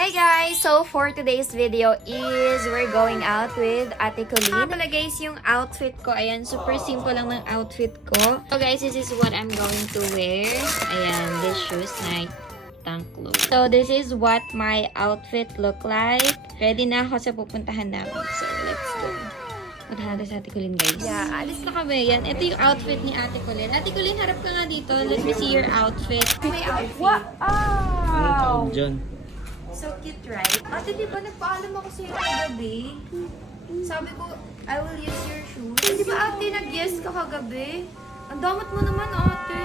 Hey guys! So for today's video is we're going out with Ate Colleen. Pala guys, yung outfit ko, ayan, super simple lang ng outfit ko. So guys, this is what I'm going to wear. Ayan, this shoes, night tank low. So this is what my outfit look like. Ready na ako sa pupuntahan namin. So let's go. Punta natin sa Ate Colleen, guys. Yeah, alis na kami. Yan, ito yung outfit ni Ate Colleen. Ate Colleen, harap ka nga dito. Let me see your outfit. May outfit. Wow! Diyan. So cute, right? Ate, di ba nagpaalam ako sa'yo kagabi? Sabi ko, I will use your shoes. Di ba ate, nag-yes ka kagabi? Ang damot mo naman, ate.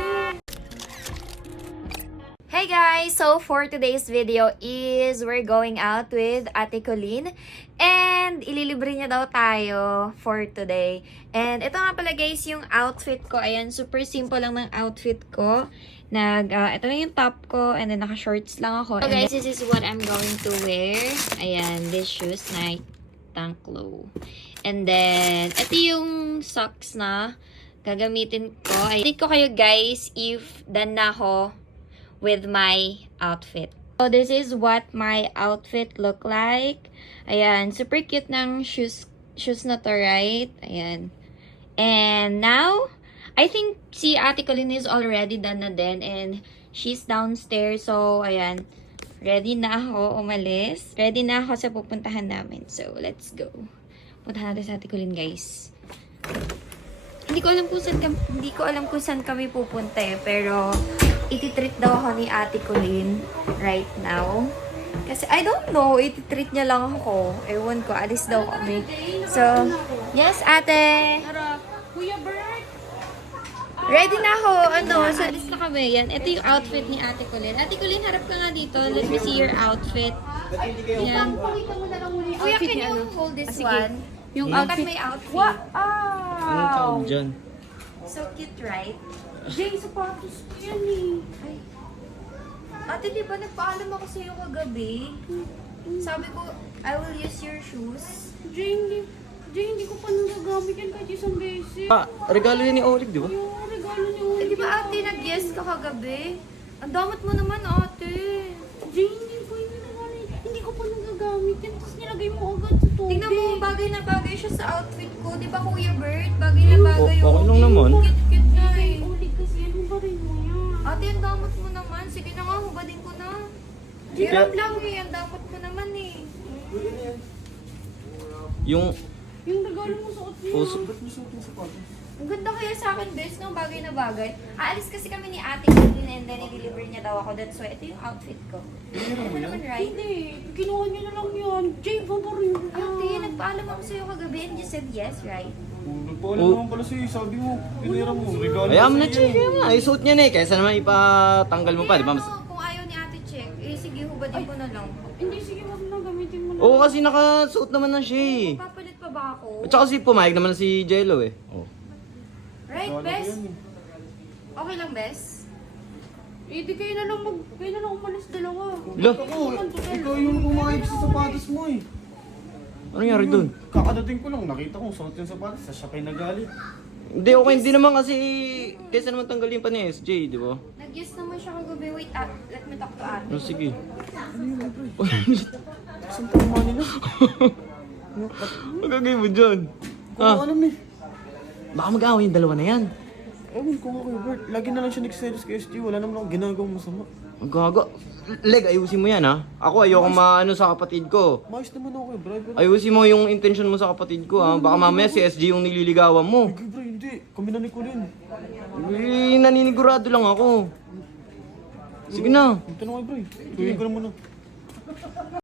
Hey guys! So for today's video is we're going out with Ate Colleen. And ililibre niya daw tayo for today. And ito nga pala guys yung outfit ko. Ayan, super simple lang ng outfit ko. Ito lang yung top ko, and then naka-shorts lang ako. So guys, this is what I'm going to wear. Ayan, this shoes, night tank low. And then, ito yung socks na gagamitin ko. Update ko kayo guys if done na ako with my outfit. So this is what my outfit look like. Ayan, super cute ng shoes na to, right? Ayan. And now, I think si Ate Colleen is already done na din and she's downstairs. So, ayan. Ready na ako umalis. Ready na ako sa pupuntahan namin. So, let's go. Puntahan natin sa Ate Colleen, guys. Hindi ko alam kung saan kami pupunta eh. Pero, iti-treat daw ako ni Ate Colleen right now. Kasi, I don't know, iti-treat niya lang ako. Ewan ko, alis daw kami. So, yes, ate! Kuya Bert! Ready na ako, so alis na kami. Yan, ito yung outfit ni Ate Colleen. Ate Colleen, harap ka nga dito. Let me see your outfit. Yan. Pakita mo na lang muna yung Kuya, outfit can niya. you hold this Sige. one? Yung Look at outfit. my outfit. Anong tawag dyan? So cute, right? Jay, sapatos ko yan eh. Ay. Ate, di ba nagpaalam ako sa'yo kagabi? Sabi ko, I will use your shoes. Jay, hindi ko pa nagagamit yan kahit isang beses. Regalo yan ni Olive, di ba? Yung regalo ni Uli. Eh, di ba ate, nag-yes ka kagabi? Ang damot mo naman, ate. Jay, hindi ko pa nagagamit yan. Tapos nilagay mo agad sa tubig. Tingnan mo, bagay na bagay siya sa outfit ko. Di ba, Kuya Bert? Bagay na bagay Okay lang naman. Cute na eh. Uli kasi yan, hubarin mo yan. Ate, ang damot mo naman. Sige na nga, hubadin ko na. Kaya- Hirap lang eh. Ang damot mo naman eh. Yung regalo mo suot niya. Puso. Ang ganda kaya sa akin, best ng bagay na bagay. Aalis kasi kami ni Ate Colleen and then i-deliver niya daw ako. That's why, ito yung outfit ko. Ito naman, right? Hindi, kinuha niya na lang yan. Jay, hubarin mo yan. Ate, nagpaalam ako sa'yo kagabi and you said yes, right? Nagpaalam naman pala sa'yo, sabi mo, pinira mo, regalo Ayaw mo sa na, Che. Ayaw mo na. Isuot niya na eh. Kaysa naman ipatanggal mo pa, di ba? Kung ayaw ni Ate Check, eh sige, hubadin ko na lang. Hindi, sige, wag na, gamitin mo na. Oo, kasi nakasuot naman na siya eh. Papalit pa ba ako? At saka si pumayag naman si Jello eh. Oh. Right, Regalo ko best? yan eh. Okay lang, best? Eh, di kayo na lang umalis dalawa. Lo, Ako, ikaw yung pumayag sa sapatos mo eh. ano nangyari dun? Kakadating ko lang, nakita ko, suot yung sapatos, siya kayo nagalit. Hindi, okay. Hindi naman kasi kaysa naman tanggalin pa ni SJ, di ba? Nag-yes naman siya kagabi. Wait, let me talk to Ate. Oh, sige. Saan tama nila? Magagay mo dyan. Kung alam eh. Baka mag-away yung dalawa na yan. Ewan ko nga Kuya Bert, lagi na lang siya nagselos kay SG, wala naman akong ginagawang masama. Ang gago. Leg, ayusin mo yan ha. Ako ayoko maano sa kapatid ko. Maayos naman ako Kuya Bert. Ayusin mo yung intention mo sa kapatid ko ha. Baka mamaya si SJ yung nililigawan mo. Kuya Bert, hindi. Kami na ni Colin. Eh, naninigurado lang ako. Sige na. Ito na Kuya Bert, tuwing ko na muna.